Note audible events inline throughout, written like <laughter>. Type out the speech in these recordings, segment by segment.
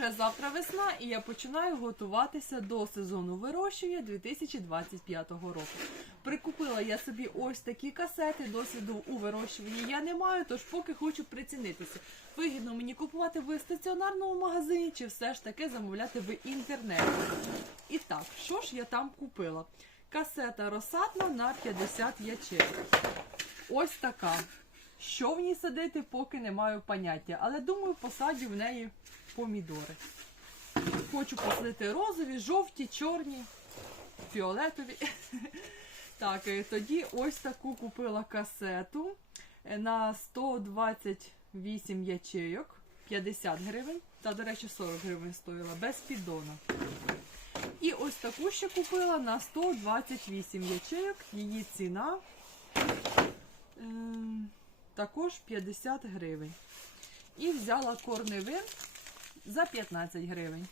Уже завтра весна, і я починаю готуватися до сезону вирощування 2025 року. Прикупила я собі ось такі касети. Досвіду у вирощуванні я не маю, тож поки хочу прицінитися. Вигідно мені купувати в стаціонарному магазині чи все ж таки замовляти в інтернеті. І так, що ж я там купила? Касета розсадна на 50 ячеїв. Ось така. Що в ній садити, поки не маю поняття. Але думаю, посадю в неї помідори. Хочу посадити розові, жовті, чорні, фіолетові. <laughs> Так, е, тоді ось таку купила касету е, на 128 ячейок, 50 гривень. Та, до речі, 40 гривень стоїла, без піддона. І ось таку ще купила на 128 ячейок. Її ціна ем, також 50 гривень. І взяла корневин за 15 гривень.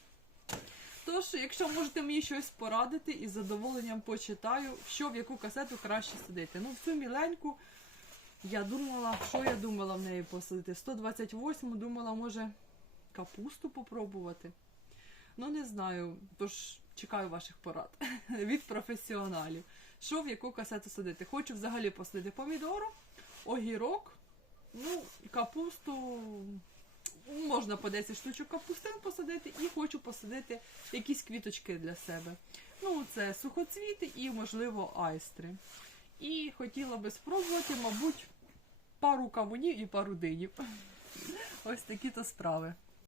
Тож, якщо можете мені щось порадити, із задоволенням почитаю, що в яку касету краще садити. Ну, в цю міленьку я думала, що я думала в неї посадити. 128-му думала, може, капусту попробувати. Ну, не знаю, тож чекаю ваших порад <laughs> від професіоналів. Що в яку касету садити? Хочу взагалі посадити помідору, огірок, ну, капусту. Можна по 10 штучок капустин посадити і хочу посадити якісь квіточки для себе. Ну, це сухоцвіти і, можливо, айстри. І хотіла би спробувати, мабуть, пару кавунів і пару динів. Ось такі то справи.